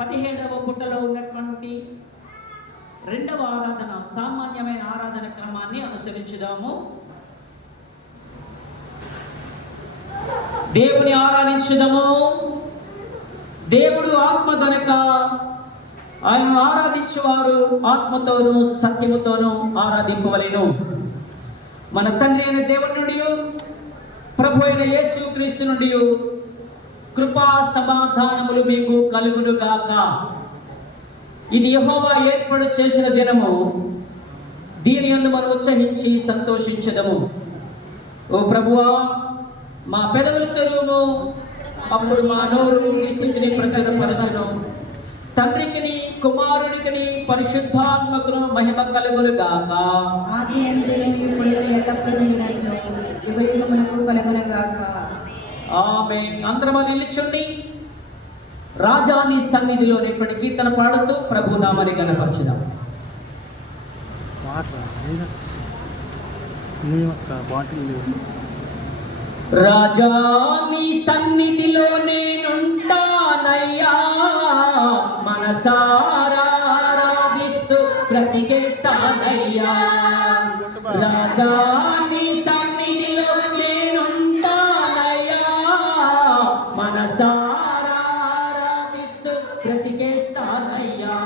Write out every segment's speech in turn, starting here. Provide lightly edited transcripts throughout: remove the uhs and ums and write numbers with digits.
17వ పుటలో ఉన్నటువంటి రెండవ ఆరాధన, సామాన్యమైన ఆరాధన క్రమాన్ని అనుసరించుదాము. దేవుని ఆరాధించుదాము. దేవుడు ఆత్మ గనుక ఆయన ఆరాధించువారు ఆత్మతోనూ సత్యముతోనూ ఆరాధింపవలెను. మన తండ్రి అయిన దేవుని నుండి, ప్రభు అయిన యేసు క్రీస్తు నుండి కృపా సమాధానములు మీకు కలుగును గాక. ఇది యెహోవా ఏర్పాటు చేసిన దినము, దీని యందు మనం ఉత్సహించి సంతోషించదము. ఓ ప్రభువా, మా పెదవులు తెరువుము, అప్పుడు మా నోరు నీ స్తుతిని ప్రచురపరచును. తండ్రికిని కుమారునికిని పరిశుద్ధాత్మకును మహిమ కలుగును గాక. ఆమేన్. అందరం నిలిచండి. రాజాని సన్నిధిలో ఇప్పటి కీర్తన పాడుతూ ప్రభు నామాన్ని గణపరచుదాం. రాజాని సన్నిధిలో నేనుంటానయ్యా, మనసారా ఆరాధిస్తూ బ్రతికేస్తానయ్యా. రాజాని సన్నిధిలో నేనుంటానయ్యా, మనసారా ఆరాధిస్తూ బ్రతికేస్తానయ్యా.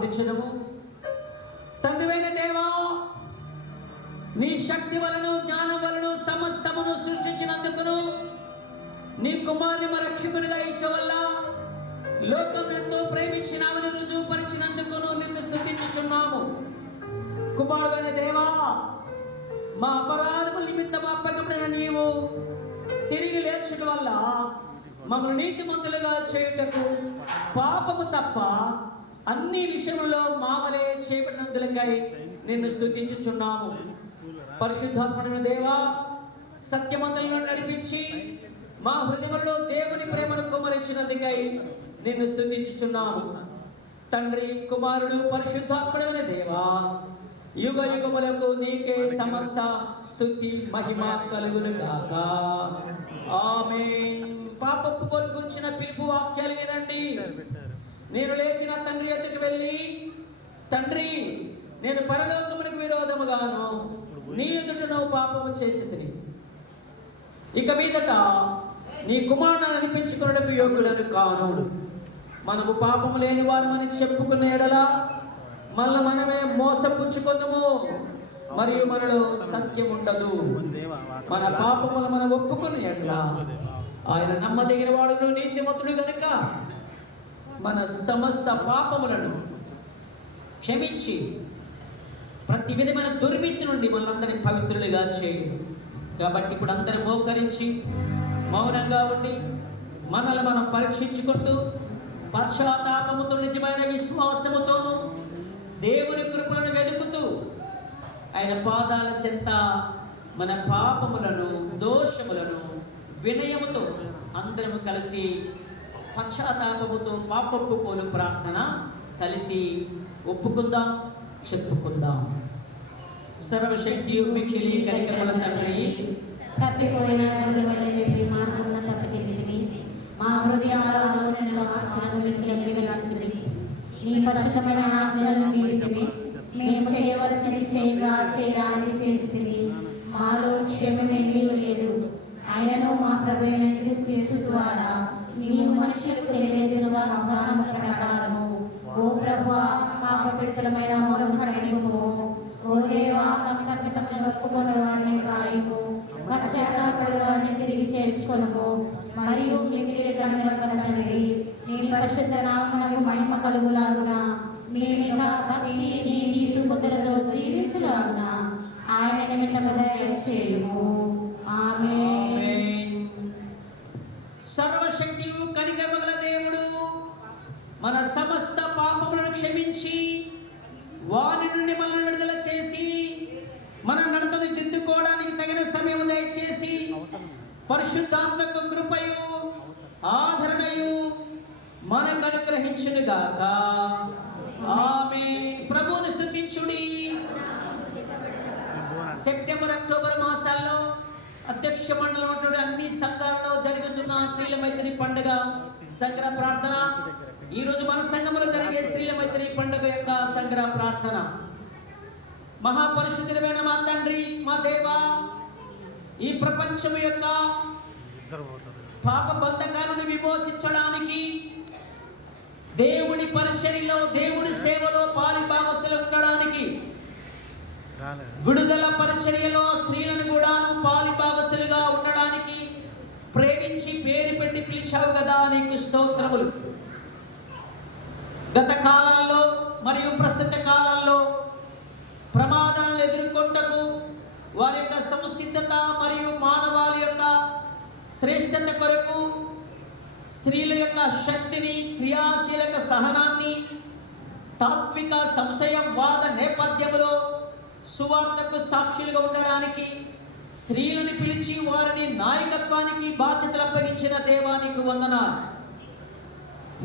ప్రార్థించడము. తండ్రివైన దేవా, నీ శక్తి వలన జ్ఞానం వలన సమస్తమును సృష్టించినందుకును, నీ కుమారుని మా రక్షకునిగా ఇచ్చవల్ల లోకం ఎంతో ప్రేమించినావని రుజువుపరిచినందుకును నిన్ను స్తుతించుచున్నాము. కుమారుడైన దేవా, మా అపరాధముల నిమిత్తం అప్పగబడిన నీవు తిరిగి లేచడం వల్ల మమ్మల్ని నీతిమంతులుగా చేయుటకు పాపము తప్ప అన్ని విషయంలో మావలే చేయబడినందులకై నిన్ను స్తుతించుచున్నాము. పరిశుద్ధాత్మడైన దేవా, సత్యమంతులను నడిపించి మా హృదయంలో దేవుని ప్రేమను కుమ్మరించినందుకై నిన్ను స్తుతించుచున్నాము. తండ్రి, కుమారుడు, పరిశుద్ధాత్మడైన దేవా, యుగ యుగములకు నీకే సమస్త స్తుతి మహిమ కలుగును గాక. ఆమేన్. పాపపు కొలుగుంచిన పిలుపు వాక్యాలు వినండి. నేను లేచిన తండ్రి ఎద్దుకు వెళ్ళి, తండ్రి, నేను పరలోకమునికి విరోధముగాను నీ ఎదుటను పాపము చేసితిని. ఇక మీదట నీ కుమారుని అనిపించుకున్నకు యోగులను కాను. మనము పాపము లేని వారమని చెప్పుకున్న ఎడల మనమే మోసపుచ్చుకుందుము, మరియు మనలో సత్యం ఉండదు. మన పాపములు మనం ఒప్పుకున్న ఎడల ఆయన నమ్మదగిన వాడును నీతిమంతుడు గనుక మన సమస్త పాపములను క్షమించి ప్రతి విధమైన దుర్నీతి నుండి మనందరినీ పవిత్రులుగా చేయు. కాబట్టి ఇప్పుడు అందరూ మోకరించి మౌనంగా ఉండి మనల్ని మనం పరీక్షించుకుంటూ పశ్చాత్తాపముతో నిజమైన విశ్వాసముతోను దేవుని కృపలను వెతుకుతూ ఆయన పాదాల చెంత మన పాపములను, దోషములను వినయముతో అందరము కలిసి పశ్చాత్తాపముతో పాపపు పోలు ప్రార్థన కలిసి ఒప్పుకుందాం, చెప్పుకుందాం. సర్వశక్తి మిక్కిలి కనికరముల తండ్రి, తప్పిపోయిన మార్గమున తప్పితిరిగితిమి. మా హృదయాల ఆలోచనల ఆశలను నీ పరిశుద్ధమైన ఆజ్ఞలను మీరితిమి. మేము చేయవలసింది చేయరాని చేసితిమి. మాలో క్షేమమేమీ లేదు. ఆయనను మా ప్రభువైన యేసు ద్వారా నీవు మనుషులకు తెలియజేసిన వాగ్దానముల ప్రకారము ఓ ప్రభువా, పాపపీడితులమైన మమ్మల్ని కరుణింపుము. ఓ దేవా, తప్పులను ఒప్పుకొన్న వారిని కాయుము. పశ్చాత్తాపపడు వారిని తిరిగి చేర్చుకొనుము. మరియు మిగిలిన తండ్రి, నీ పరిశుద్ధ నామమునకు మహిమ కలుగులాగున మేమిక భక్తి నీతి సుబుద్ధులతో జీవించులాగున ఆయన నిమిత్తము దయచేయుము. ఆమేన్. సర్వశక్తియు కనికరముల దేవుడు మన సమస్త పాపములను క్షమించి వారి నుండి మనల్ని విడుదల చేసి మన నడతను దిద్దుకోవడానికి తగిన సమయం దయచేసి పరిశుద్ధాత్మక కృపయు ఆదరణయు మనకు అనుగ్రహించును గాక. ఆమేన్. ప్రభువుని స్తుతించుడి. సెప్టెంబర్, అక్టోబర్ మాసాల్లో అధ్యక్ష మండలం అన్ని సంఘాలలో జరుగుతున్న స్త్రీల మైత్రి పండుగ సంగ్రహ ప్రార్థన, ఈ రోజు మన సంఘములో జరిగే స్త్రీల మైత్రి పండుగ యొక్క సంగ్రహ ప్రార్థన. మహాపరిశుద్ధుడైన మా తండ్రి, మా దేవా, ఈ ప్రపంచం యొక్క పాప బంధకాలను విమోచించడానికి దేవుని పరిచర్యలో, దేవుని సేవలో పాలి భాగస్తులు ఉండడానికి, విడుదల పరిచర్యలో స్త్రీలను కూడా పాలి భాగస్తులుగా ఉండడానికి ప్రేమించి పేరు పెట్టి పిలిచావు కదా, నీకు స్తోత్రములు. గత కాలాల్లో మరియు ప్రస్తుత కాలాల్లో ప్రమాదాలను ఎదుర్కొంటకు వారి యొక్క సంసిద్ధత మరియు మానవాళి యొక్క శ్రేష్టత కొరకు స్త్రీల యొక్క శక్తిని, క్రియాశీలక సహనాన్ని, తాత్విక సంశయవాద నేపథ్యంలో సువార్తకు సాక్షులుగా ఉండడానికి స్త్రీలను పిలిచి వారిని నాయకత్వానికి బాధ్యతలు అప్పగించిన దేవానికి వందనాలు.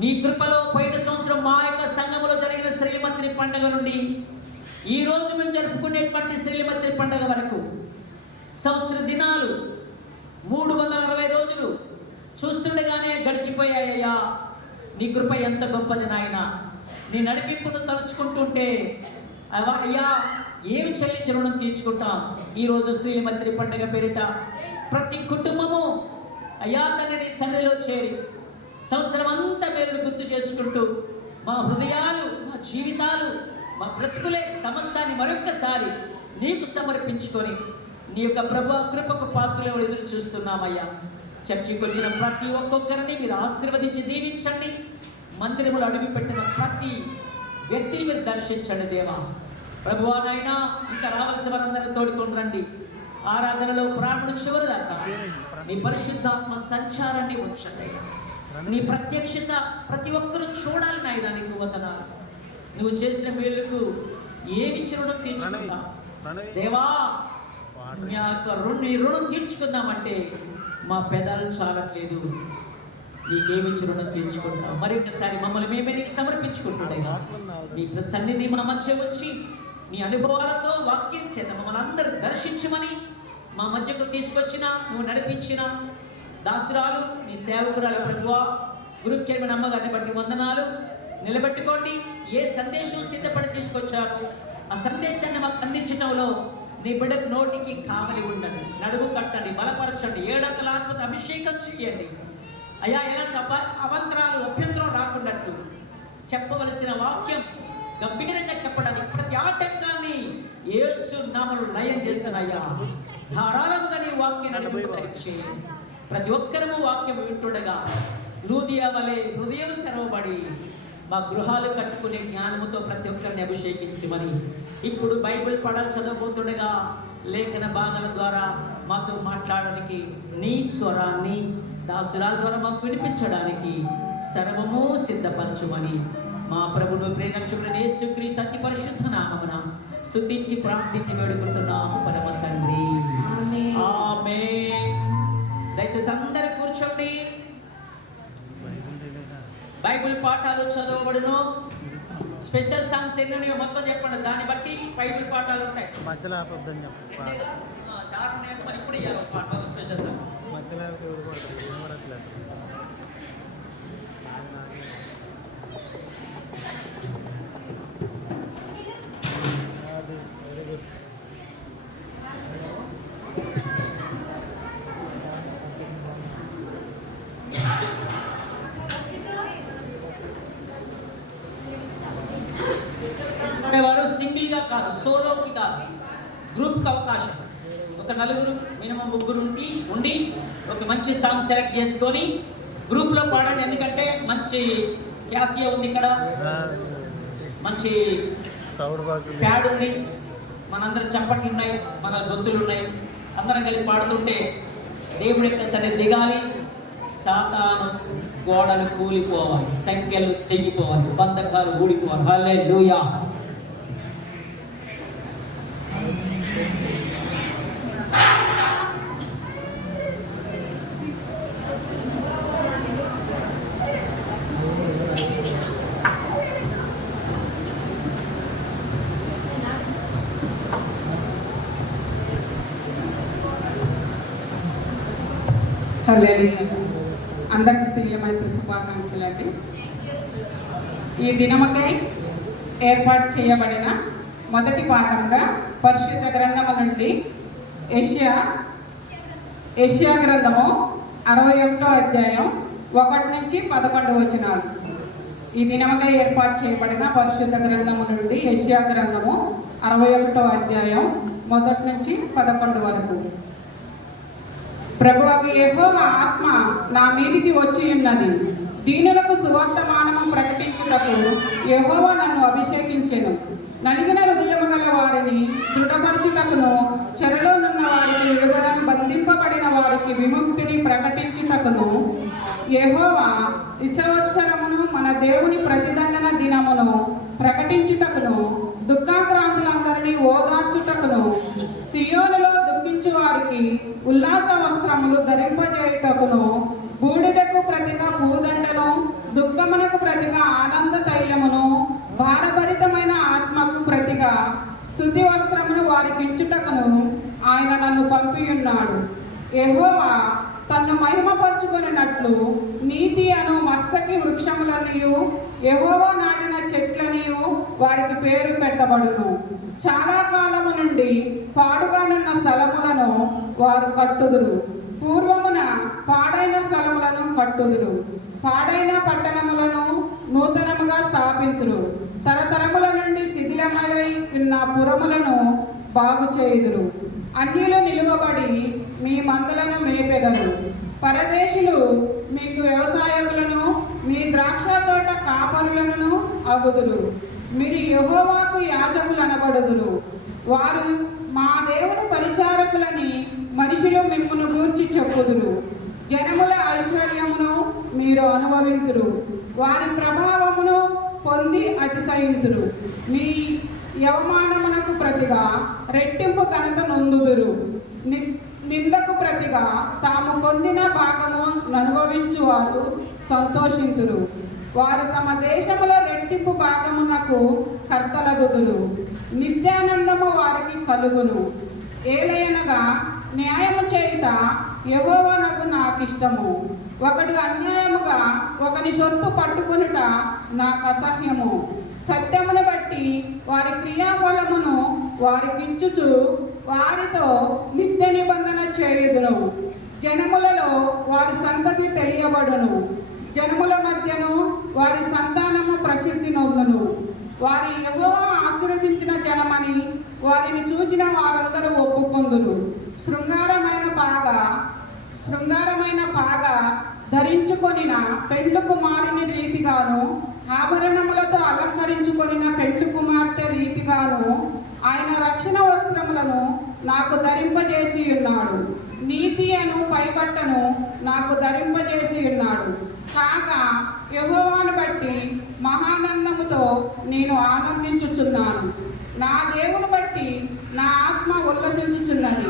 నీ కృపలో పోయిన సంవత్సరం మా యొక్క సంఘములో జరిగిన స్త్రీల మంత్రి పండుగ నుండి ఈ రోజు మేము జరుపుకునేటువంటి స్త్రీల మంత్రి పండుగ వరకు సంవత్సర దినాలు 360 రోజులు చూస్తుండగానే గడిచిపోయాయ్యా. నీ కృప ఎంత గొప్పది నాయన. నీ నడిపింపును తలుచుకుంటుంటే అయ్యా ఏమి చెల్లించి రుణం తీర్చుకుంటాం. ఈరోజు స్త్రీల మంత్రి పండుగ పేరిట ప్రతి కుటుంబము అయ్యా తండ్రి నీ సన్నిధిలో చేరి సంవత్సరం అంతా మేలు గుర్తు చేసుకుంటూ మా హృదయాలు, మా జీవితాలు, మా బ్రతుకులే సమస్తాన్ని మరొక్కసారి నీకు సమర్పించుకొని నీ యొక్క ప్రభు కృపకు పాత్రలు ఎదురు చూస్తున్నామయ్యా. చర్చికి వచ్చిన ప్రతి ఒక్కొక్కరిని మీరు ఆశీర్వదించి దీవించండి. మందిరములు అడుగుపెట్టిన ప్రతి వ్యక్తిని మీరు దర్శించండి దేవా. ప్రభువానైనా ఇంకా రావాల్సిన వారందరినీ తోడుకొని రండి. ఆరాధనలో ప్రార్థన చివరి దాకా నీ పరిశుద్ధాత్మ సంచారాన్ని ఉంచండి. నీ ప్రత్యక్షత ప్రతి ఒక్కరూ చూడాలి నాయనా. నీకు వందనాలు. నువ్వు చేసిన మేలుకు ఏమి రుణం తీర్చుకుంటా దేవా. నీ రుణం తీర్చుకుందామంటే మా పెదాలు చాలట్లేదు. నీకేమి రుణం తీర్చుకుంటాం. మరొకసారి మమ్మల్ని మేమే నీకు సమర్పించుకుంటుండగా నీ సన్నిధి మా మధ్య వచ్చి నీ అనుభవాలతో వాక్యం చేత మమ్మల్ని అందరూ దర్శించమని మా మధ్యకు తీసుకొచ్చిన నువ్వు నడిపించిన దాసురాలు నీ సేవకురాలు ప్రభువా గురుఖ్యమైన అమ్మగారిని బట్టి వందనాలు. నిలబెట్టుకోండి. ఏ సందేశం సిద్ధపడి తీసుకొచ్చారు ఆ సందేశాన్ని మాకు అందించడంలో నీ బిడ్డకు నోటికి కావలి ఉండండి. నడుము కట్టండి, బలపరచండి, 7 ఆత్మతో అభిషేకం చేయండి అయ్యా. ఎలాంటి అవంతరాలు అభ్యంతరం రాకున్నట్టు చెప్పవలసిన వాక్యం గంభీరంగా చెప్పడానికి ప్రతి ఆటంకాన్ని యేసు నామములో లయం చేస్తానయ్యా. ధారాళంగా నీ వాక్యం నడిపించేయండి. ప్రతి ఒక్కరము వాక్యం వింటుండగా హృదయం తెరవబడి మా గృహాలు కట్టుకునే జ్ఞానముతో ప్రతి ఒక్కరిని అభిషేకించమని ఇప్పుడు బైబిల్ పడాలి చదవబోతుండగా లేఖన భాగాల ద్వారా మాతో మాట్లాడడానికి నీ స్వరాన్ని దాసురాల ద్వారా మాకు వినిపించడానికి సర్వము సిద్ధపరచుమని మా ప్రభును ప్రేరక్షకుడైన యేసుక్రీస్తు అతి పరిశుద్ధ నామమున స్తుతించి ప్రార్థించి వేడుకుంటున్నాము పరమ తండ్రి. ఆమేన్. దయచేసి అందరూ కూర్చోండి. బైబిల్ పాఠాలు చదవబడును. స్పెషల్ సాంగ్స్ ఎన్ని మొత్తం చెప్పండి. దాన్ని బట్టి బైబిల్ పాఠాలు ఉంటాయి. మధ్యలో ఆపొద్దని చెప్పండి. ఇప్పుడు పాఠాలు స్పెషల్ సాంగ్ మధ్యలో వారు సింగిల్ గా కాదు, సోలోకి కాదు, గ్రూప్ కి అవకాశం. ఒక నలుగురు మినిమం 3 ఉండి ఒక మంచి సాంగ్ సెలెక్ట్ చేసుకొని గ్రూప్ లో పాడండి. ఎందుకంటే మంచి క్యాసియా ఉంది, ఇక్కడ మంచి ప్యాడ్ ఉంది, మనందరం చప్పట్లు ఉన్నాయి, మన గొంతులు ఉన్నాయి. అందరం కలిసి పాడుతుంటే దేవుడి యొక్క సన్నిధి దిగాలి. సాతాను గోడలు కూలిపోవాలి, సంఖ్యలు తెగిపోవాలి, బంధకాలు ఊడిపోవాలి. హల్లెలూయా. అందరికి శ్రీయమైన శుభాకాంక్షలండి. ఈ దినముకై ఏర్పాటు చేయబడిన మొదటి పాఠంగా పరిశుద్ధ గ్రంథము నుండి యెషయా గ్రంథము 61వ అధ్యాయం 1 నుంచి 11 వచనాలు. ఈ దినముకై ఏర్పాటు చేయబడిన పరిశుద్ధ గ్రంథము నుండి యెషయా గ్రంథము 61వ అధ్యాయం 1 నుంచి 11 వరకు. ప్రభువగు యెహోవా ఆత్మ నా మీదికి వచ్చి ఉన్నది. దీనులకు సువర్తమానము ప్రకటించుటకు యెహోవా నన్ను అభిషేకించెను. నలిగిన హృదయము గల వారిని దృఢపరచుటకును, చెరలోనున్న వారికి విడుదలను, బంధింపబడిన వారికి విముక్తిని ప్రకటించుటకును, యెహోవా ఇచ్చవచ్చరమును మన దేవుని ప్రతిదండన దినమును ప్రకటించుటకును, దుఃఖాక్రాంతులందరినీ ఓదార్చుటకును, సియోనులో దుఃఖించు వారికి ఉల్లాస వస్త్రములు ధరింపజేయుటకును, బూడిదకు ప్రతిగా పూదండను, దుఃఖమునకు ప్రతిగా ఆనంద తైలమును, భారభరితమైన ఆత్మకు ప్రతిగా స్తుతి వస్త్రమును వారికి ఇచ్చుటకును ఆయన నన్ను పంపియున్నాడు. యెహోవా తన్ను మహిమపరచుకున్నట్లు నీతి అను మస్తకి వృక్షములనియు యెహోవా నాటిన చెట్లనియు వారికి పేరు పెట్టబడును. చాలా కాలము నుండి పాడుగానున్న స్థలములను వారు కట్టుదురు. పూర్వమున పాడైన స్థలములను కట్టుదురు. పాడైన పట్టణములను నూతనముగా స్థాపింతురు. తరతరముల నుండి శిథిలమై ఉన్న పురములను బాగు చేయుదురు. అన్యులు నిలువబడి మీ మందలను మేపెదరు. పరదేశులు మీకు వ్యవసాయకులను, మీ ద్రాక్ష తోట కాపరులను అగుదురు. మీరు యెహోవాకు యాజకులు అనబడుదురు. వారు మా దేవుని పరిచారకులని మనుషులు మిమ్మును గూర్చి చెప్పుదురు. జనముల ఐశ్వర్యమును మీరు అనుభవింతురు. వారి ప్రభావమును పొంది అతిశయింతురు. మీ యవమానమునకు ప్రతిగా రెట్టింపు ఘనత నొందుదురు. నిందకు ప్రతిగా తాము పొందిన భాగము అనుభవించువారు సంతోషింతురు. వారు తమ దేశములో రెట్టింపు భాగమునకు కర్తలగుదురు. నిత్యానందము వారికి కలుగును. ఏలయనగా న్యాయము చేయుట యెహోవానకు నాకిష్టము. ఒకడు అన్యాయముగా ఒకని సొత్తు పట్టుకొనుట నాకు అసహ్యము. సత్యమును బట్టి వారి క్రియాఫలమును వారికిచ్చుచు వారితో నిత్య నిబంధన చేయుదును. జనములలో వారి సంతతి తెలియబడును. జనముల మధ్యను వారి సంతానము ప్రసిద్ధి నొందును. వారి యెహోవా ఆశీర్వదించిన జనమని వారిని చూచిన వారందరూ ఒప్పుకొందురు. శృంగారమైన పాగ ధరించుకొనిన పెండ్లు కుమారుని రీతిగాను, ఆభరణములతో అలంకరించుకొనిన పెండ్లు కుమార్తె రీతిగాను ఆయన రక్షణ వస్త్రములను నాకు ధరింపజేసి ఉన్నాడు. నీతి అను పైబట్టను నాకు ధరింపజేసి ఉన్నాడు. కాగా యెహోవాను బట్టి మహానందముతో నేను ఆనందించుచున్నాను. నా దేవుని బట్టి నా ఆత్మ ఉల్లసించుచున్నది.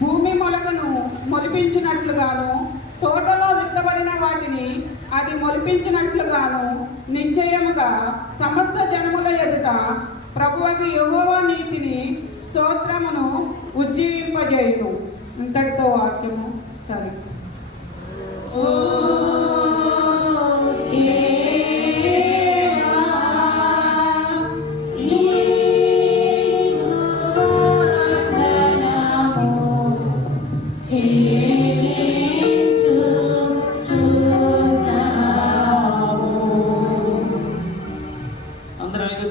భూమి మొలకను మొలిపించినట్లుగాను, తోటలో విత్తబడిన వాటిని అది మొలిపించినట్లుగాను నిశ్చయముగా సమస్త జనముల ఎదుట ప్రభువకు యెహోవా నీతిని స్తోత్రమును ఉజ్జీవింపజేయును. ఇంతటితో వాక్యము సరే.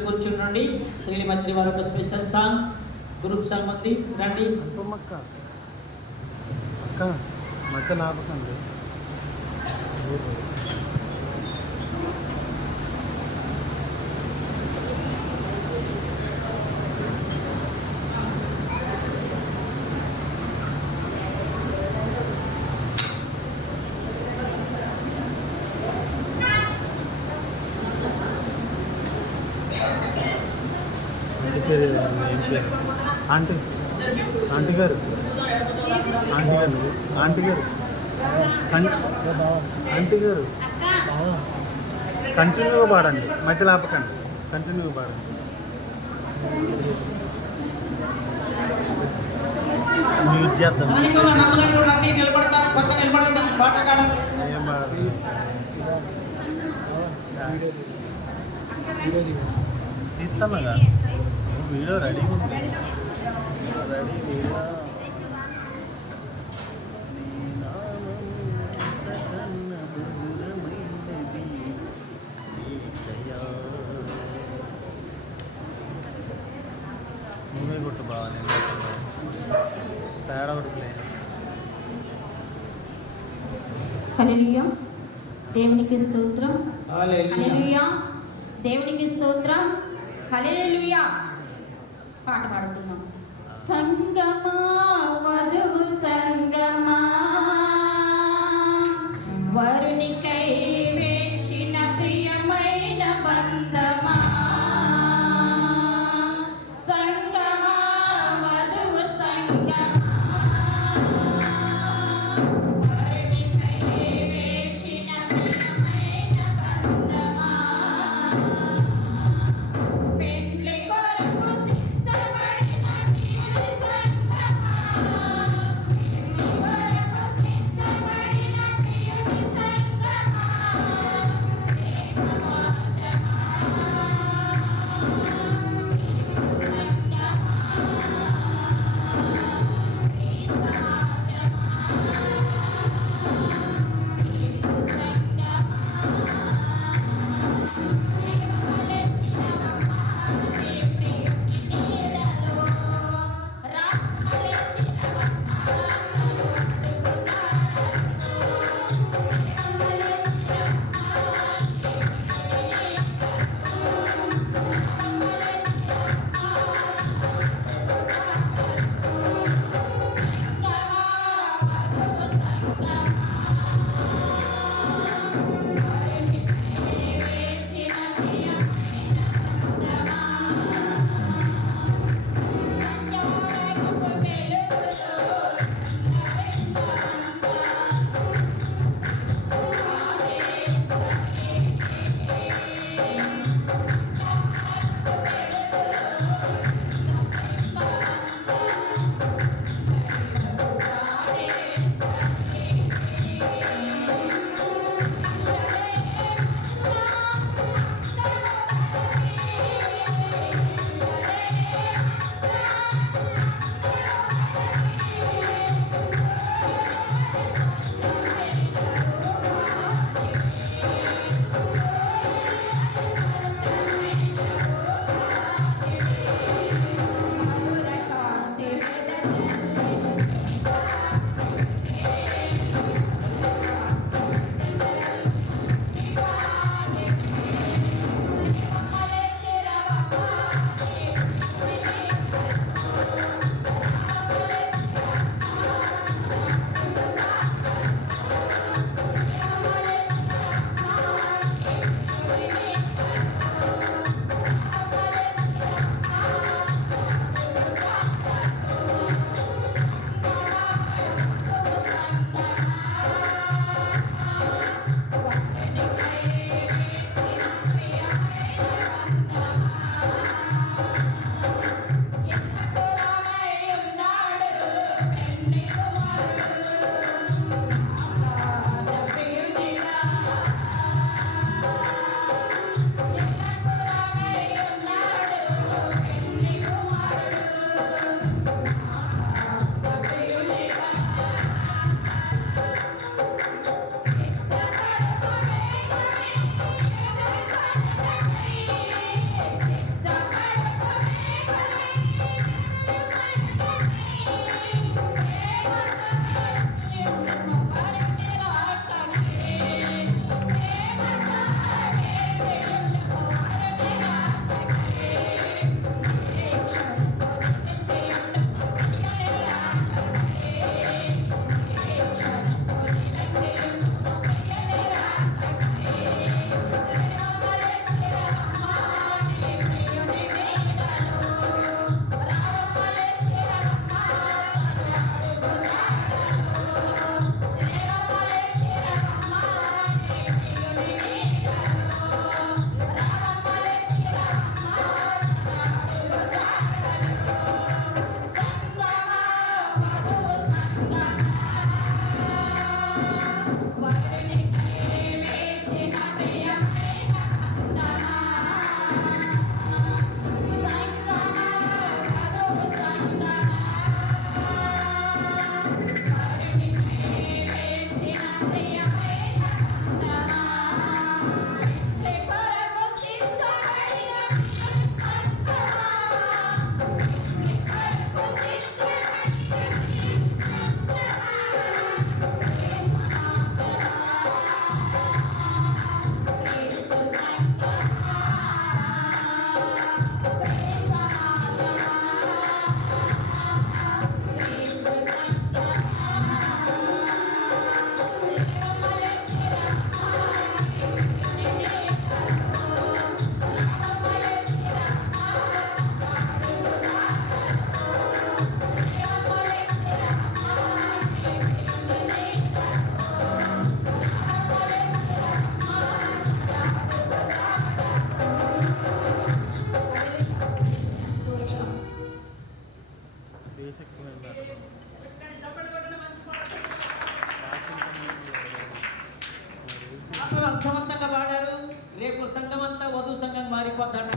కూర్చుండండి. స్త్రీల మధ్య వారు ఒక స్పెషల్ సాంగ్ గ్రూప్ సాంగ్ ఉంది. రండి. మక్క లాభకండి. ఆంటీ ఆంటీ గారు ఆంటీ గారు ఆంటీ గారు ఆంటీ గారు కంటిన్యూగా పాడండి, మధ్యలో ఆపకండి, కంటిన్యూగా పాడండి. మ్యూట్ చేద్దాం. ఏం పాడాలి? తీస్తామా? వీడియో రెడీగా ఉంది. నువ్వే కొట్టు బావాలి, తేడా ఒకటి ప్లే. హల్లెలూయా, దేవునికి స్తోత్రం. హల్లెలూయా, దేవునికి స్తోత్రం. హల్లెలూయా. పాట పాడుతున్నాం. సంగమా వధువు సంగమా, వరునికై వేచిన ప్రియమైన బంధమా. సంగమా వధువు సంగమా, వరునికై వేచిన ప్రియమైన బంధమా. పెండ్లి కొరకు సిద్ధపడిన నీవు సంగమా, మారిపోద్దట.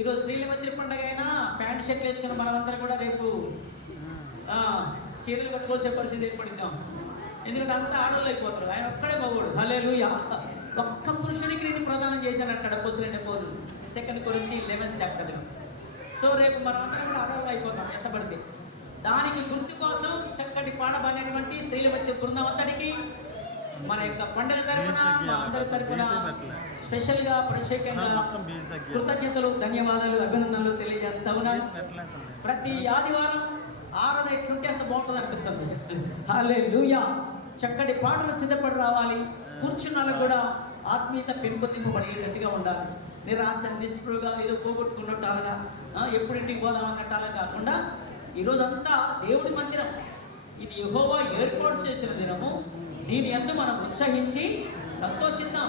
ఈరోజు స్త్రీల మంత్రి పండుగ అయినా ప్యాంట్ షర్ట్లు వేసుకుని మనమందరం కూడా రేపు చీరలు కట్టుకోవాల్సే పరిస్థితి ఏర్పడిద్దాం. ఎందుకంటే అంతా ఆడలు అయిపోతారు. ఆయన ఒక్కడే మగోడు. హల్లెలూయా. ఒక్క పురుషునికి నేను ప్రదానం చేశాను అక్కడ పొసిరెండి పోదు 2 Corinthians 11 చాప్టర్. సో రేపు మనం అందరం కూడా ఆడవాళ్ళు అయిపోతాం ఎత్తబడితే. దానికి గుర్తు కోసం చక్కటి పాడబడినటువంటి స్త్రీల మధ్య బృందం అంతటికి మన యొక్క పండుగ తరపున అందరి తరపున స్పెషల్ గా ప్రత్యేకంగా కృతజ్ఞతలు, ధన్యవాదాలు, అభినందనలు తెలియజేస్తా ఉన్నాను. ప్రతి ఆదివారం ఆరాధన ఎట్లుంటే అంత బాగుంటుంది అనిపిస్తుంది. హల్లెలూయా. చక్కటి పాటలు సిద్ధపడి రావాలి. కూర్చున్నాళ్ళకు కూడా ఆత్మీయత పెంపొందింపబడేటట్టుగా ఉండాలి. నిరాశ నిస్పృహగా ఏదో పోగొట్టుకున్నట్టాలుగా ఎప్పుడు ఇంటికి పోదాం అన్నట్టాలా కాకుండా ఈరోజంతా దేవుడి మందిరం, ఇది యెహోవా ఏర్పాటు చేసిన దినము. దీని యందు మనం ఉత్సహించి సంతోషిద్దాం.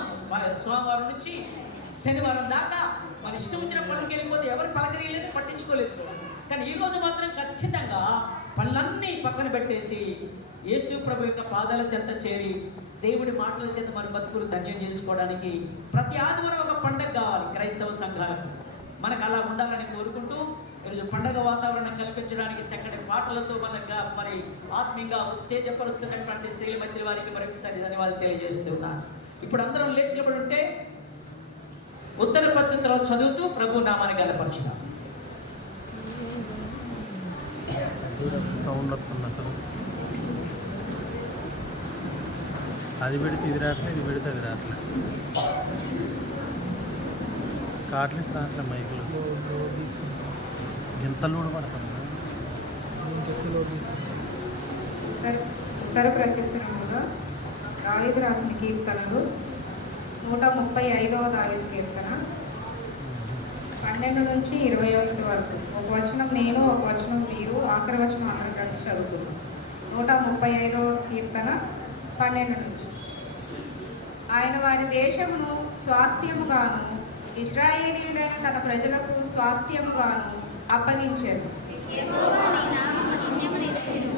సోమవారం నుంచి శనివారం దాకా మన ఇష్టం వచ్చిన పనులకి వెళ్ళిపోతే ఎవరు పలకరియలేదు, పట్టించుకోలేదు. కానీ ఈరోజు మాత్రం ఖచ్చితంగా పనులన్నీ పక్కన పెట్టేసి యేసు ప్రభు యొక్క పాదాల చెంత చేరి దేవుడి మాటల చేత మన బతుకులు ధన్యం చేసుకోవడానికి ప్రతి ఆదివారం ఒక పండుగ కావాలి క్రైస్తవ సంఘాలకు. మనకు అలా ఉండాలని కోరుకుంటూ ఈరోజు పండుగ వాతావరణం కల్పించడానికి చక్కటి పాటలతో మరి ఆత్మీయంగా ఉత్తేజపరుస్తున్నటువంటి స్త్రీల మధ్య వారికి మరొకసారి ధన్యవాదాలు తెలియజేస్తున్నాను. ఇప్పుడు అందరం లేచినప్పుడు ఉంటే ఉత్తర పద్ధతిలో చదువుతూ ప్రభు నామాన్ని గణపరచున్నాం. సౌండ్ వస్తుంది అక్కడ. అది పెడితే ఇది రావట్లేదు, ఇది పెడితే అది రావట్లేదు. కార్డ్లెస్ రావట్లేదు మైకులు. ఎంత లోడ్ పడుతుంది. ఉత్తర ప్రత్యుత్తరముగా దావీదు రాసిన కీర్తనలు 135వ దావీదు కీర్తన 12 నుంచి 21 వరకు. ఒక వచనం నేను, ఒక వచనం మీరు, ఆఖరి వచనం అందరం కలిసి చదువుతున్నాం. 135వ కీర్తన 12 నుంచి. ఆయన వారి దేశమును స్వాస్థ్యముగాను ఇశ్రాయేలీయులైన తన ప్రజలకు స్వాస్థ్యముగాను అప్పగించారు. యెహోవా నీ నామము నిత్యము నిలిచెను.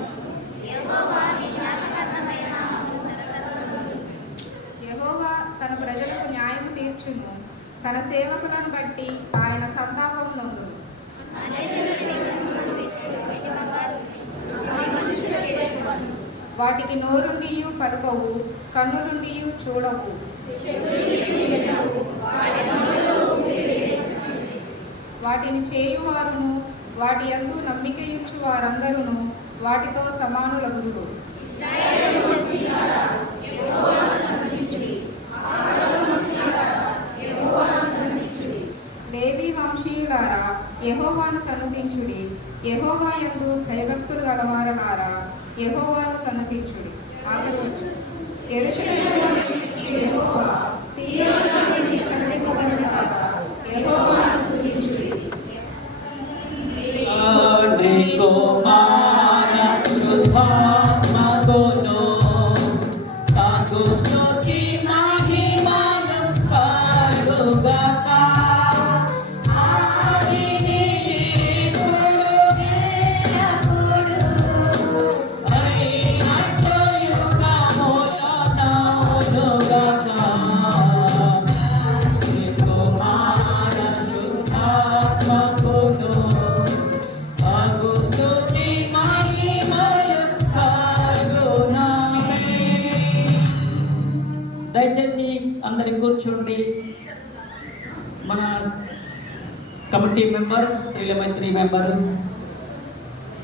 యెహోవా నీ జ్ఞాపకార్థమైన నామము తరతరములు. యెహోవా తన ప్రజలకు న్యాయము తీర్చును. తన సేవకులను బట్టి ఆయన సంతాపం నొందును. అన్యజనుల విగ్రహములను పెట్టెను. వెండి బంగారు మనుషుల చేతులు. వాటికి నోరుండియు పలుకవు, కన్నులుండియు చూడవు. వాటిని చేయువారును వాటి యందు నమ్మికయుచ్చు వారందరూ వాటితో సమానులగుదురు. లేవీ వంశీయులారా యెహోవాను సన్నుతించుడి. యెహోవా యందు భయభక్తులు గలవారలారా యెహోవాను సన్నుతించుడి. యెరూషలేములో నివసించు యెహోవా, సీయోనులో నుండి సన్నిధింపబడిన యెహోవాను స్తుతించుడి. దయచేసి అందరి కూర్చోండి. మన కమిటీ మెంబర్, స్త్రీల మైత్రి మెంబర్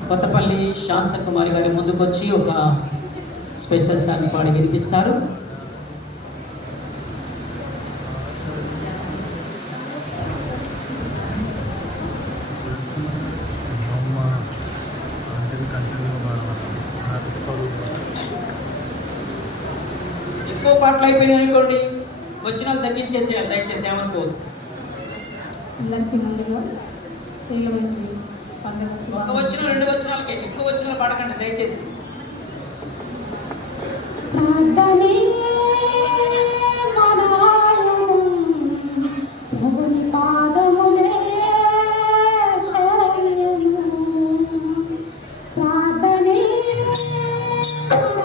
కొత్తపల్లి శాంతకుమారి గారి ముందుకు వచ్చి ఒక స్పెషల్ సాంగ్ పాడి వినిపిస్తారు. ఎక్కువ పాటలు అయిపోయినాయి అనుకోండి, వచ్చిన వాళ్ళు తగ్గించేసేయాలి దయచేసి, ఏమనుకోవద్దు. అందరికీ ముందుగా స్త్రీల మైత్రి పండుగ ఒక వచ్చిన 2 వచనాలకే, ఎక్కువ వచ్చిన పాడకండి దయచేసి. ప్రార్థనే మన ఆయుధం, ప్రభుని పాదములే శరణ్యము. ప్రార్థనే మన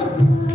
ఆయుధం,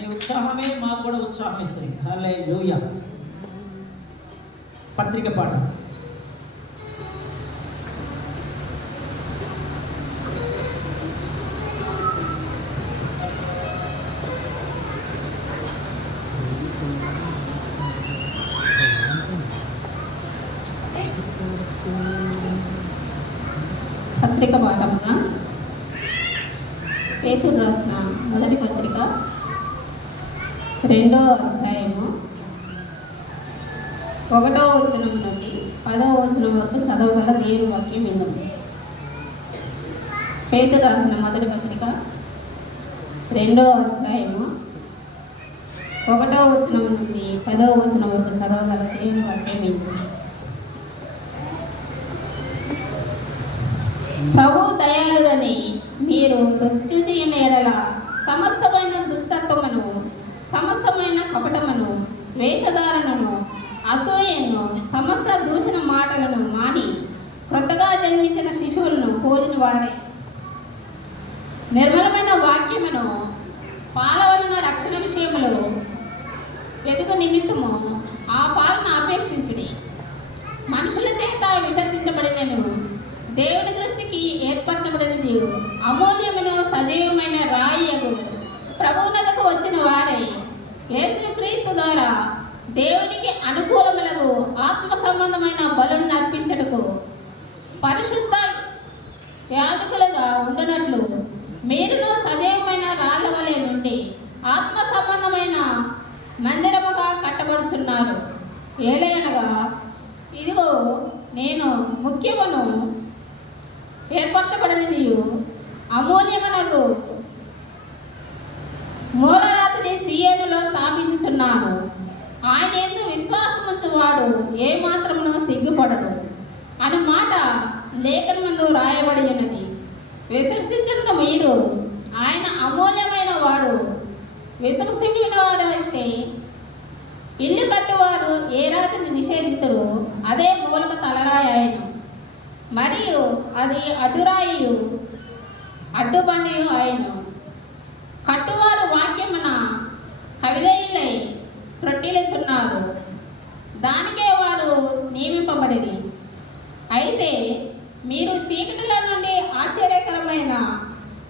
నీ ఉత్సాహమే మాకు కూడా ఉత్సాహం ఇస్తుంది. హల్లెలూయా. పత్రిక పాట. పత్రిక పాఠముగా పేతురు రాసిన మొదటి పత్రిక 2వ అధ్యాయము 1వ వచనం నుండి 10వ వచనం వరకు చదవగల దేవుని వాక్యం విందాము. పేతురు రాసిన మొదటి పత్రిక 2వ అధ్యాయము 1వ వచనం నుండి 10వ వచనం వరకు చదవగల దేవుని వాక్యం విందాము. ప్రభు దయాళుడని మీరు రుచి చూచి ఉన్న ఎడల సమస్తమైన దుష్టత్వమును, సమస్తమైన కపటమును, వేషధారణను, అసూయను, సమస్త దూషణ మాటలను మాని క్రొత్తగా జన్మించిన శిశువులను పోలిన వారే నిర్మలమైన వాక్యమును పాలవలన రక్షణ విషయములో వెతుకు నిమిత్తము ఆ పాలన అపేక్షించుడి. మనుషుల చేత విసర్జించబడినను దేవుని దృష్టికి ఏర్పరచబడినది అమూల్యమును సజీవమైన రాయియగు ప్రభువునకు వచ్చిన వారై యేసుక్రీస్తు ద్వారా దేవునికి అనుకూలములకు ఆత్మ సంబంధమైన బలులను అర్పించటకు పరిశుద్ధ యాజకులుగా ఉండునట్లు మీరును సజీవమైన రాళ్ల వలె నుండి ఆత్మ సంబంధమైన మందిరముగా కట్టబడుచున్నారు. ఏలయనగా ఇదిగో నేను ముఖ్యమును ఏర్పరచబడినది అమూల్యమునకు మూలరాతిని సీయోనులో స్థాపించుచున్నాను. ఆయన యందు విశ్వాసముంచువాడు ఏ మాత్రమును సిగ్గుపడడు అని మాట లేఖనమందు రాయబడి ఉన్నది. విశ్వసించిన మీరు ఆయన అమూల్యమైన వాడు. విశ్వసించిన వారైతే ఇల్లు కట్టువారు ఏ రాతిని నిషేధించరు, అదే మూలక తలరాయి ఆయన, మరియు అది అడ్డురాయి అడ్డుబండియు ఆయన. కట్టువారు వాక్యమున కవిదయులై త్రొట్టిల్చున్నారు, దానికే వారు నియమింపబడిరి. అయితే మీరు చీకటిలో నుండి ఆశ్చర్యకరమైన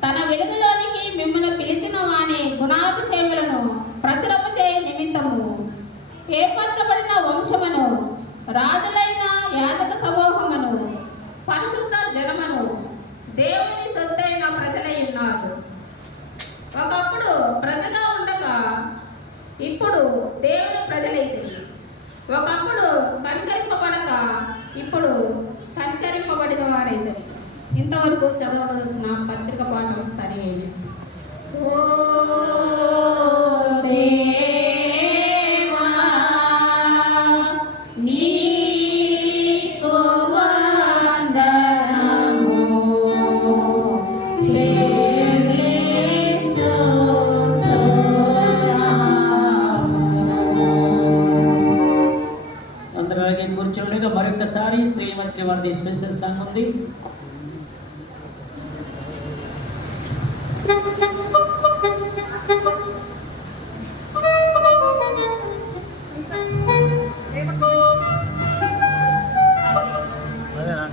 తన వెలుగులోనికి మిమ్మల్ని పిలిచిన వాని గుణాతిశయములను ప్రచురపచే నిమిత్తము ఏర్పరచబడిన వంశమును, రాజులైన యాజక సమూహమును, పరిశుద్ధ జనమును, దేవుని సొత్తైన ప్రజలై ఉన్నారు. ఒకప్పుడు ప్రజగా ఉండగా ఇప్పుడు దేవుని ప్రజలైతిరి. ఒకప్పుడు కనికరింపబడక ఇప్పుడు కనికరింపబడిన వారైతిరి. ఇంతవరకు చదవవలసిన పత్రిక పాఠం సరివేది. ఓ దేవా నీకు వందనము అందరూ కూర్చోండిగా మరొకసారి శ్రీమతి వారి స్పెషల్ సాంగ్ ఉంది. అదేనా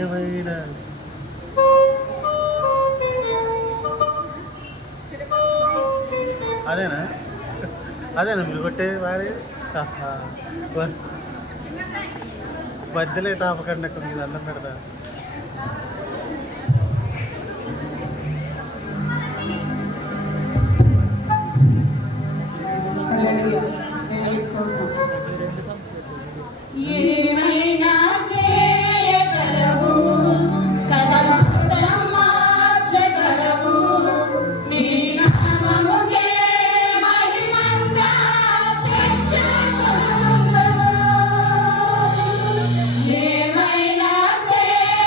ఏమైనా అదేనా అదేనా మీరు కొట్టేది వాడి మధ్యలో తాపకండి అక్కడ మీద అన్నం పెడతా. ఏమైనా చేయగలవు, కదములను మార్చగలవు, నీ నామముకే మహిమంగా తెచ్చుకొనుము. ఏమైనా చేయగలవు,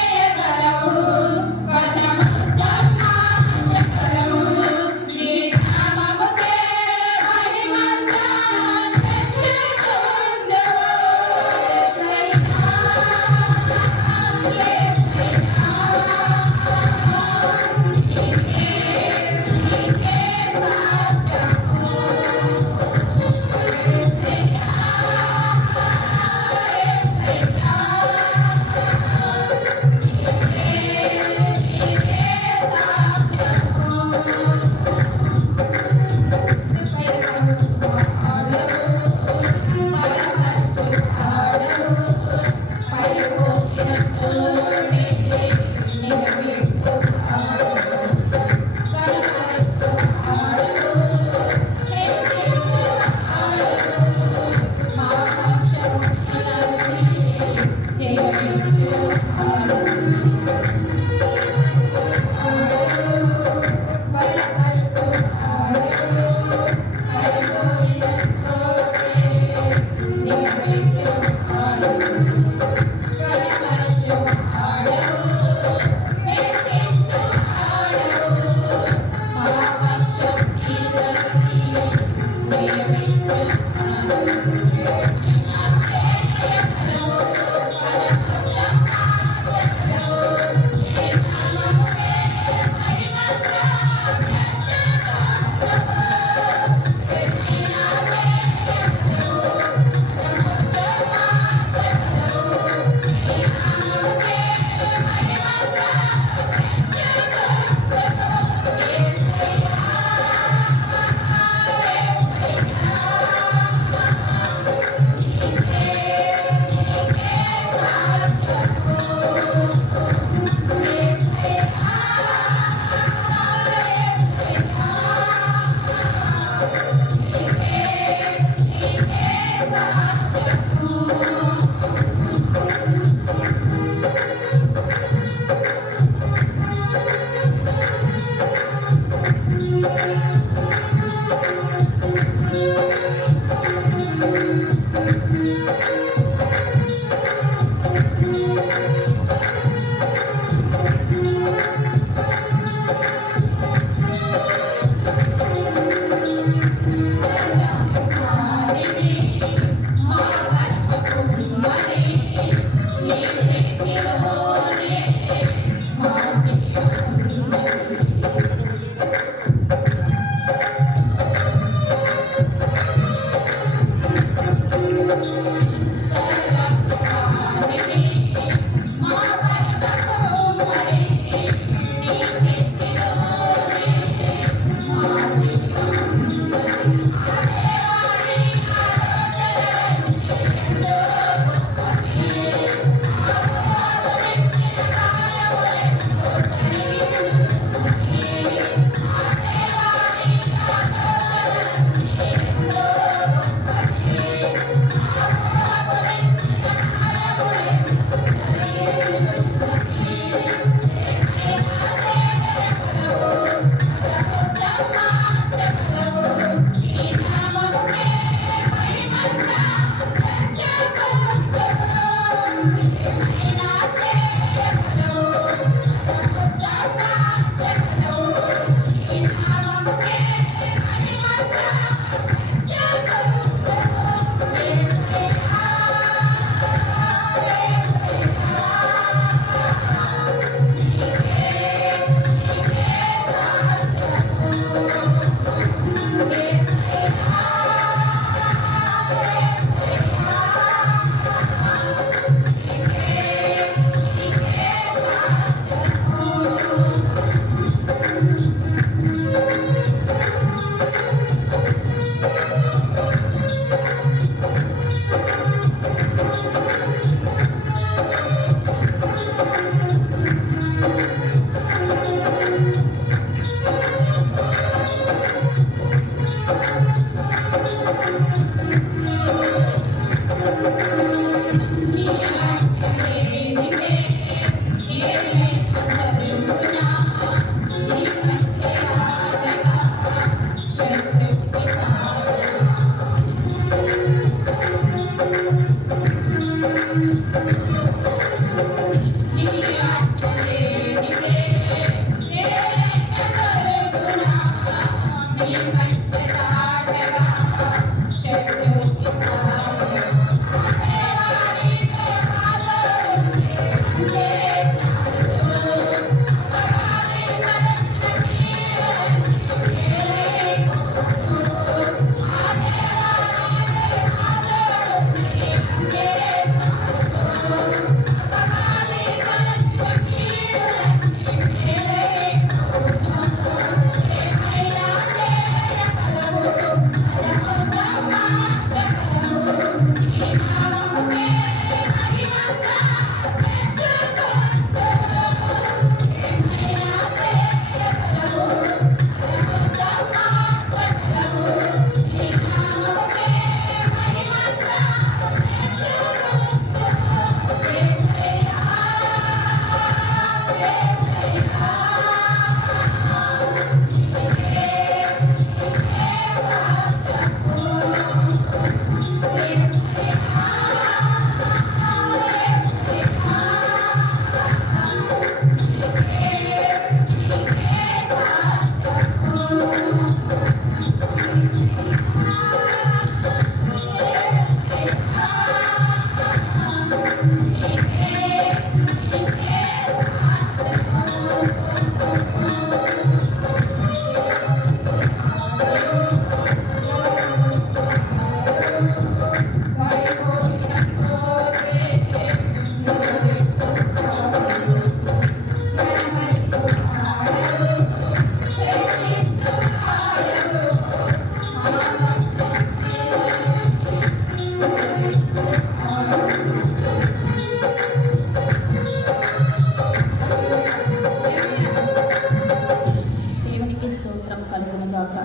దేవునికి స్తోత్రం కలుగును గాక.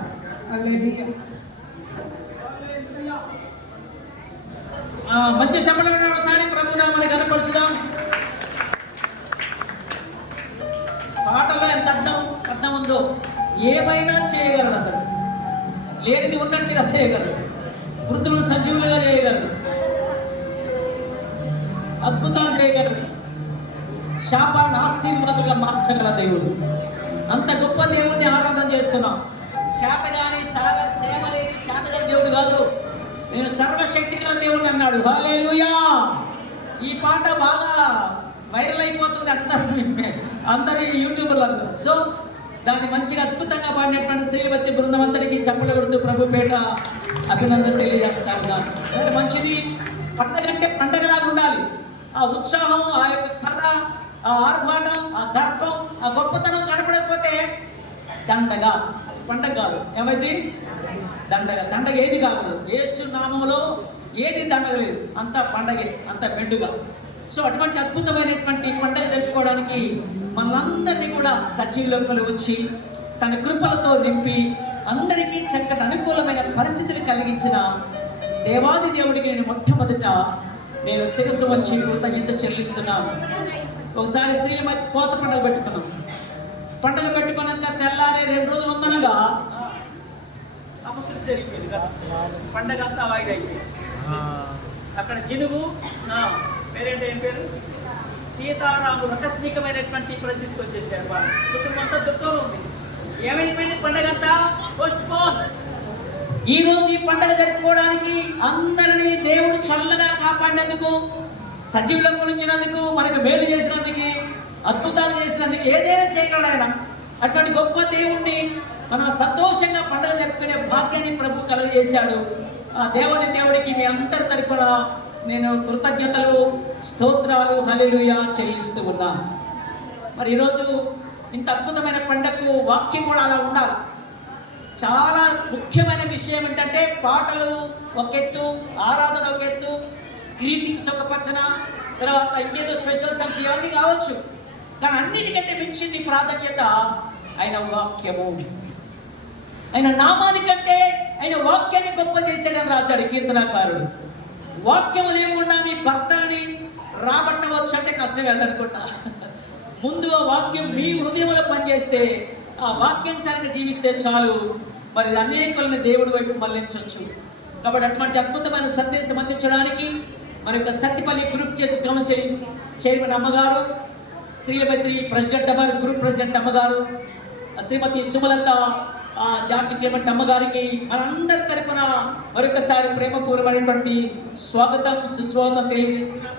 హల్లెలూయా. మంచి చెప్పడం ఒకసారి ప్రభునామాన్ని కనపరుచుదాం. పాటలో ఎంత అర్థం ఉందో, ఏమైనా చేయగలరు. అసలు లేనిది ఉన్నట్టుగా చేయగలరు, వృద్ధులను సజీవులుగా చేయగలరు, అద్భుతాలు చేయగలరు, శాపాన్ని ఆశీర్వాదులుగా మార్చగల దేవుడు. అంత గొప్ప దేవుడిని ఆరాధన చేస్తున్నాం. చేతగాని సేవలేని చేతగాని దేవుడు కాదు, నేను సర్వశక్తి గల దేవుడిని అన్నాడు. హల్లెలూయా. ఈ పాట బాగా వైరల్ అయిపోతుంది అందరి యూట్యూబర్లు అందరూ. సో దాన్ని మంచిగా అద్భుతంగా పాడినటువంటి శ్రీవతి బృందం అందరికీ చప్పలు కొడుతూ ప్రభుపేట అభినందన తెలియజేస్తా ఉన్నాను. సరే, మంచిది. పండగ అంటే పండగలాగా ఉండాలి. ఆ ఉత్సాహం, ఆ యొక్క కథ, ఆ ఆర్భాటం, ఆ దర్పం, ఆ గొప్పతనం కనపడకపోతే దండగా. పండగ కాదు, ఏమైంది? దండగ ఏది కాదు. యేసు నామములో ఏది దండగ లేదు, అంత పండగే, అంత మెండుగా. సో అటువంటి అద్భుతమైనటువంటి పండుగ జరుపుకోవడానికి మనందరినీ కూడా సజీవులోకి వచ్చి తన కృపలతో నింపి అందరికీ చక్కటి అనుకూలమైన పరిస్థితులు కలిగించిన దేవాది దేవుడికి నేను మొట్టమొదట నేను శిరస్సు వచ్చి కృతజ్ఞత చెల్లిస్తున్నాను. ఒకసారి స్త్రీల మధ్య కోత పండుగ పెట్టుకున్నాం. పండుగ పెట్టుకున్నాక తెల్లారే 2 రోజులు ఉందనగా అపశృతి జరిగిపోయింది కదా, పండుగ అంతా వాయిదా అయిపోయింది. అక్కడ జినుగు పేరేంటి, ఏం పేరు, సీతారాములు ఆకస్మికమైనటువంటి పరిస్థితికి వచ్చేసారు. వాళ్ళు కుటుంబం అంతా దుఃఖంలో ఉంది. ఏమైపోయింది? పండుగ అంతా పోస్ట్ పోన్. ఈ రోజు ఈ పండుగ జరుపుకోవడానికి అందరినీ దేవుడు చల్లగా కాపాడినందుకు, సజీవులకు ఉంచినందుకు, మనకు మేలు చేసినందుకు, అద్భుతాలు చేసినందుకు, ఏదైనా చేయగలడు ఆయన. అటువంటి గొప్ప దేవుణ్ణి మనం సంతోషంగా పండుగ జరుపుకునే భాగ్యాన్ని ప్రభు కలుగజేశాడు. ఆ దేవుడికి మీ అందరి తరపున నేను కృతజ్ఞతలు, స్తోత్రాలు, హల్లెలూయా చెల్లిస్తూ ఉన్నాను. మరి ఈరోజు ఇంత అద్భుతమైన పండుగకు వాక్యం కూడా అలా ఉండాలి. చాలా ముఖ్యమైన విషయం ఏంటంటే పాటలు ఒక ఎత్తు, ఆరాధన ఒక ఎత్తు, గ్రీటింగ్స్ ఒక పక్కన, తర్వాత ఇంకేదో స్పెషల్ సాంగ్స్ ఇవన్నీ కావచ్చు. కానీ అన్నిటికంటే మించింది ప్రాధాన్యత ఆయన వాక్యము. ఆయన నామానికంటే ఆయన వాక్యాన్ని గొప్ప చేశాడని రాశాడు కీర్తనాకారుడు. వాక్యము లేకుండా మీ భర్తని రాబట్టవచ్చు అంటే కష్టం వెళ్ళనుకుంటా. ముందు ఆ వాక్యం మీ హృదయంలో పనిచేస్తే, ఆ వాక్యానుసారంగా జీవిస్తే చాలు, మరి అనేకులను దేవుడి వైపు మళ్లించవచ్చు. కాబట్టి అటువంటి అద్భుతమైన సందేశం అందించడానికి మన యొక్క సత్తిపల్లి గ్రూప్ కౌన్సిల్ చైర్మన్ అమ్మగారు, స్త్రీల మంత్రి ప్రెసిడెంట్ అమ్మగారు, గ్రూప్ ప్రెసిడెంట్ అమ్మగారు, శ్రీమతి సుమలత జార్జి క్లెమెంట్ అమ్మగారికి మనందరి తరపున మరొకసారి ప్రేమపూర్వమైనటువంటి స్వాగతం సుస్వాగతం తెలియజేస్తున్నాం.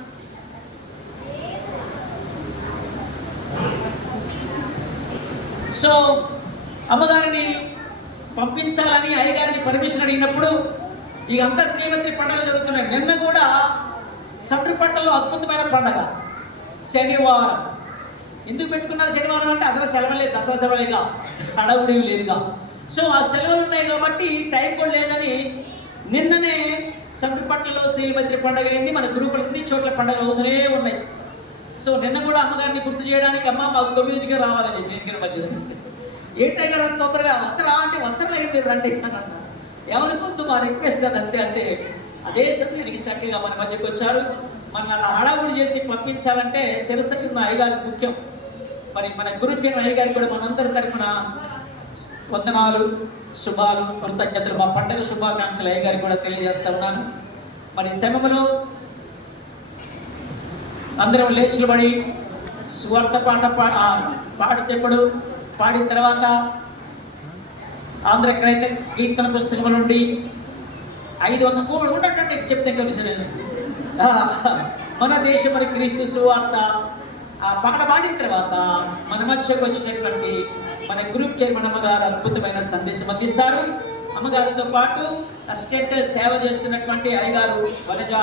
సో అమ్మగారిని పంపించాలని అయ్యగారిని పర్మిషన్ అడిగినప్పుడు ఇక అంతా శ్రీమంత్రి పండుగ జరుగుతున్నాయి. నిన్న కూడా సబ్రిపట్టలో అద్భుతమైన పండుగ శనివారం. ఎందుకు పెట్టుకున్నారు శనివారం అంటే అసలు సెలవు లేదు, దసరా సెలవులేగా, హడావుడి లేదుగా. సో ఆ సెలవులు ఉన్నాయి కాబట్టి టైం కూడా లేదని నిన్ననే సబ్రిపట్టలో శ్రీమంత్రి పండుగ అయింది. మన గ్రూపులు అన్ని చోట్ల పండుగలు అవుతూనే ఉన్నాయి. సో నిన్న కూడా అమ్మగారిని గుర్తు చేయడానికి అమ్మ మాకు 9కి రావాలని దీనికి మధ్య ఏంటంటే అంత తొందరగా వద్దరా అంటే వద్దరా ఏంటి రండి అని అన్న. ఎవరి ముందు మా రిక్వెస్ట్ అదంతే అంటే అదే సమయానికి చక్కగా మన మధ్యకి వచ్చారు. మన అలా హడావుడి చేసి పంపించాలంటే శిరసకి ఉన్న అయ్యగారికి ముఖ్యం. మరి మన గురుకేణ అయ్యగారికి కూడా మనందరి తరఫున వందనాలు, శుభాలు, కృతజ్ఞతలు, మా పండుగ శుభాకాంక్షలు అయ్యగారికి కూడా తెలియజేస్తా ఉన్నాను. మరి శ్రమలో అందరం లేచిబడి స్వార్థ పాట పాడితేప్పుడు పాడిన తర్వాత ఆంధ్ర క్రైత కీర్తన పుస్తకం నుండి 503 ఉన్నట్టు చెప్తే మన దేశం మరి క్రీస్తు సువార్త ఆ పాట పాడిన తర్వాత మన మధ్యకు వచ్చినటువంటి మన గ్రూప్ చైర్మన్ అమ్మగారు అద్భుతమైన సందేశం అందిస్తారు. అమ్మగారితో పాటు అసిస్టెంట్ సేవ చేస్తున్నటువంటి అయ్యగారు వనజ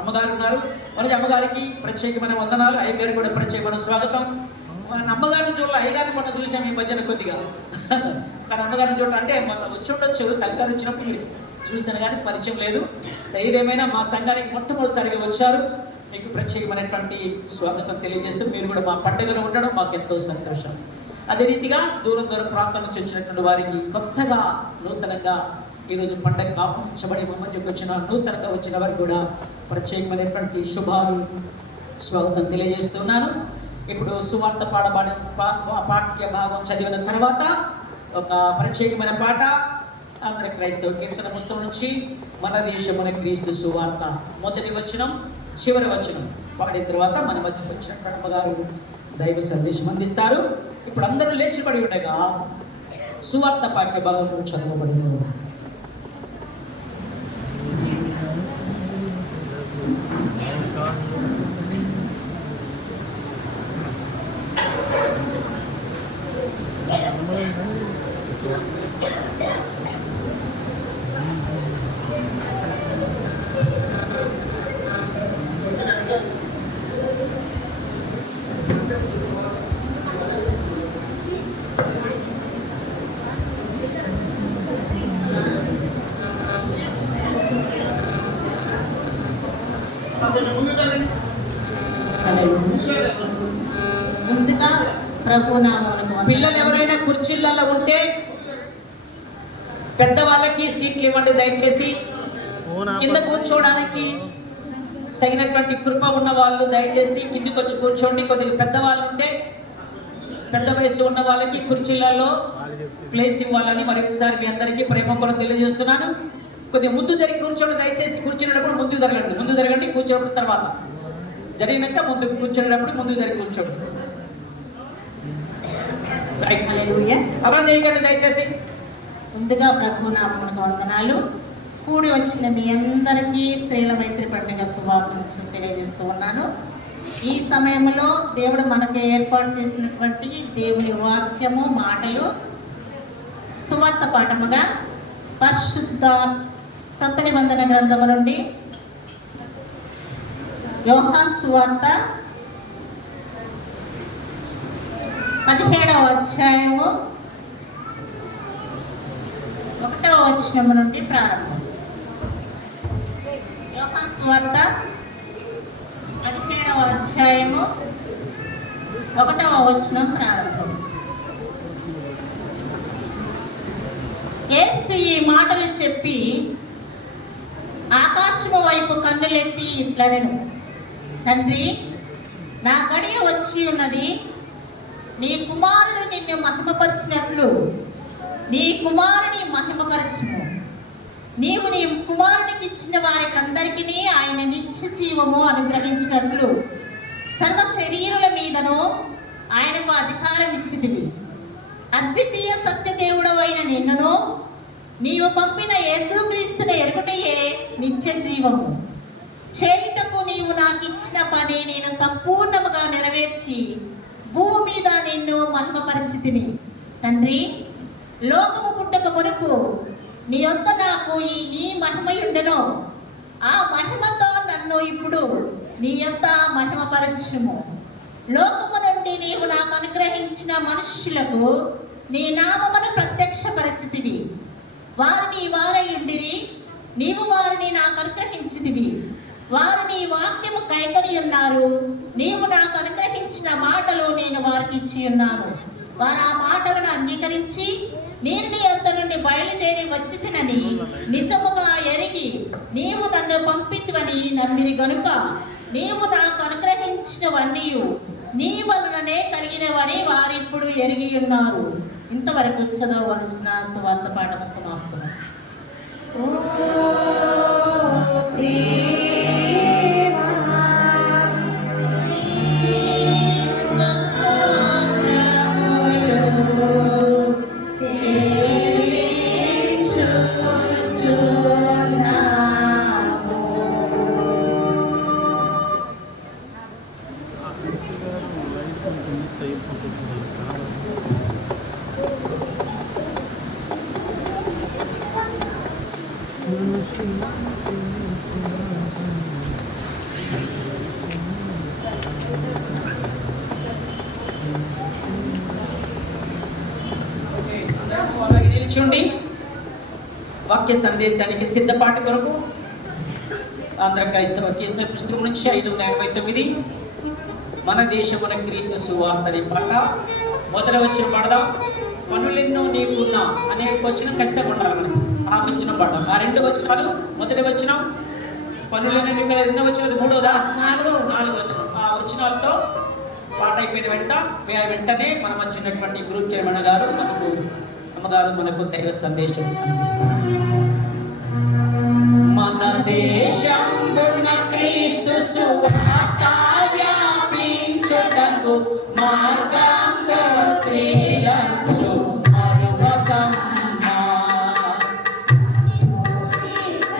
అమ్మగారు ఉన్నారు. వనజ అమ్మగారికి ప్రత్యేకమైన వందనాలు, అయ్యగారికి కూడా ప్రత్యేకమైన స్వాగతం. అమ్మగారిని చూడాలి, అయ్యగారిని మొన్న చూసాం ఈ మధ్యన కొద్దిగా, కానీ అమ్మగారిని చూడాలి అంటే మొన్న వచ్చి ఉండొచ్చు, తల్లిగారు వచ్చినప్పుడు చూసాను కానీ పరిచయం లేదు. ఏదేమైనా మా సంఘానికి మొట్టమొదటిసారిగా వచ్చారు, మీకు ప్రత్యేకమైనటువంటి స్వాగతం తెలియజేస్తూ మీరు కూడా మా పండుగలో ఉండడం మాకు ఎంతో సంతోషం. అదే రీతిగా దూర ప్రాంతం నుంచి వచ్చినటువంటి వారికి కొత్తగా నూతనంగా ఈరోజు పండుగ ఆహ్వానించబడి మా మధ్యకు వచ్చిన నూతనంగా వచ్చిన వారికి కూడా ప్రత్యేకమైనటువంటి శుభాలు స్వాగతం తెలియజేస్తున్నాను. ఇప్పుడు సువార్త పాడబడి పాఠ్య భాగం చదివిన తర్వాత ఒక ప్రత్యేకమైన పాట ఆంధ్ర క్రైస్తవ కీర్తన పుస్తకం నుంచి మన దేశం మన క్రీస్తు సువార్త మొదటి వచనం చివరి వచనం పాడిన తర్వాత మన మధ్య వచ్చిన కడపగారు దైవ సందేశం అందిస్తారు. ఇప్పుడు అందరూ లేచిపడి ఉండగా సువార్త పాఠ్య భాగం చదవబడిన ముందుగా ప్రభునామమునకు పిల్లలు ఎవరైనా కుర్చీలలో ఉంటే పెద్దవాళ్ళకి సీట్లు ఇవ్వండి దయచేసి. కింద కూర్చోవడానికి తగినటువంటి కృప ఉన్న వాళ్ళు దయచేసి కిందికి వచ్చి కూర్చోండి. కొద్దిగా పెద్దవాళ్ళు ఉంటే పెద్ద వయసు ఉన్న వాళ్ళకి కుర్చీలలో ప్లేస్ ఇవ్వాలని మరొకసారి మీ అందరికీ ప్రేమ కూడా తెలియజేస్తున్నాను. కొద్దిగా ముందు జరిగి కూర్చోండి దయచేసి. కూర్చునేటప్పుడు ముందుకు జరగండి, కూర్చోవడం తర్వాత జరిగినాక ముందు కూర్చునేటప్పుడు ముందు జరిగి కూర్చోండి. అలా చేయకండి దయచేసి. ముందుగా ప్రభునామమునకు వందనాలు. కూడి వచ్చిన మీ అందరికీ స్త్రీల మైత్రి పండుగ శుభాకాంక్షలు తెలియజేస్తూ ఉన్నాను. ఈ సమయంలో దేవుడు మనకు ఏర్పాటు చేసినటువంటి దేవుని వాక్యము మాటలు సువార్త పాఠముగా పరిశుద్ధ కొత్త నిబంధన గ్రంథము నుండి యోహాను సువార్త 17వ అధ్యాయము 1వ వచనము నుండి ప్రారంభం. యోహాను సువార్త 17వ అధ్యాయము 1వ వచనం ప్రారంభం. యేసు ఈ మాటలు చెప్పి ఆకాశము వైపు కన్నులెత్తి ఇట్లనెను, తండ్రి, నా గడియ వచ్చి ఉన్నది. నీ కుమారుడు నిన్ను మహిమపరిచినట్లు నీ కుమారుని మహిమపరచుము. నీవు నీ కుమారునికి ఇచ్చిన వారికందరికీ ఆయన నిత్య జీవము అనుగ్రహించినట్లు సర్వ శరీరుల మీదను ఆయనకు అధికారం ఇచ్చితివి. అద్వితీయ సత్యదేవుడవైన నిన్నును నీవు పంపిన యేసుక్రీస్తుని ఎరుగుటయే నిత్య జీవము. చేయుటకు నీవు నాకు ఇచ్చిన పని నేను సంపూర్ణముగా నెరవేర్చి భూమి మీద నిన్ను మహిమపరిచితిని. తండ్రి, లోకము పుట్టక మునుపు నీ యొద్ద నాకు నీ మహిమయుండెను. ఆ మహిమతో నన్ను ఇప్పుడు నీ యొద్ద మహిమపరచుము. లోకము నుండి నీవు నాకు అనుగ్రహించిన మనుష్యులకు నీ నామమును ప్రత్యక్షపరచితివి. వారు నీ వారయుండిరి, నీవు వారిని నాకు అనుగ్రహించితివి. వారు నీ వాక్యము కైకొని ఉన్నారు. నీవు నాకు అనుగ్రహించిన మాటలు నేను వారికి ఇచ్చి ఉన్నాను. వారు ఆ మాటలను అంగీకరించి నేను నీ యొద్ద నుండి బయలుదేరి వచ్చితినని నిజముగా ఎరిగి నీవు నన్ను పంపితివని నమ్మిరి గనుక నీవు నాకు అనుగ్రహించినవన్నీ నీ వలననే కలిగినవని వారిప్పుడు ఎరిగి ఉన్నారు. ఇంతవరకు చదవవలసిన సువార్త పాఠం సమాప్తం. అలాగే నిల్చుండి వాక్య సందేశానికి సిద్ధపాటు కొరకు ఆంధ్ర క్రైస్తవ కీర్తన పుస్తకం నుంచి 5:59 మన దేశమున క్రీస్తు సువార్తని పాట మొదటి వచ్చిన పడదాం. పనులెన్నో నీకున్నా అనే వచ్చిన ఖచ్చితంగా ఉండాలి. ఆ వచ్చిన పాట ఆ 2 వచనాలు మొదటి వచ్చిన పనులెన్నో నీకు ఎన్నో వచ్చినది 3వ 4 వచ్చిన ఆ వచనాలతో పాట అయిపోయిన వెంటనే మనం వచ్చినటువంటి గురు చైర్మన్ గారు అమ్మగారు మనకు దైవ సందేశం అందిస్తారు. మన దేశమున క్రీస్తు సువార్త వ్యాపించుటకు మార్గంలో క్రీలంచు మరువకమ్మా.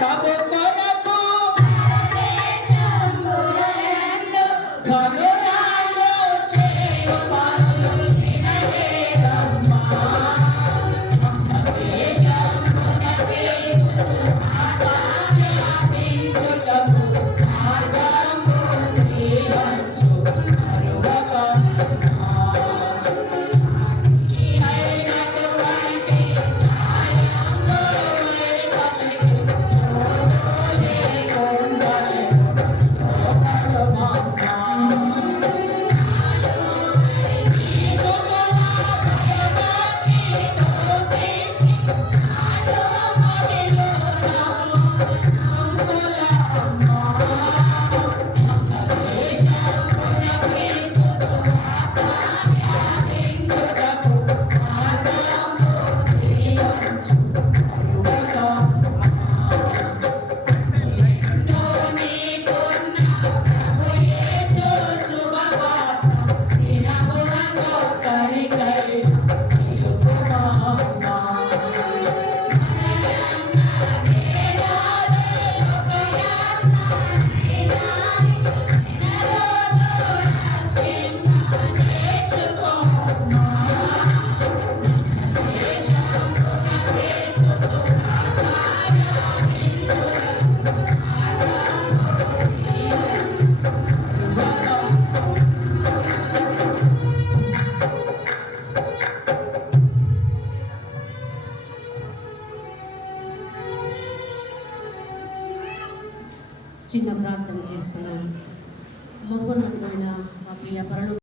ప్రభు కొరకు కనురాలో చేయు పనులు వినలేదమ్మా. చిన్న ప్రార్థన చేస్తున్నాను. మహోన్నతమైన మా ప్రియ పరలోక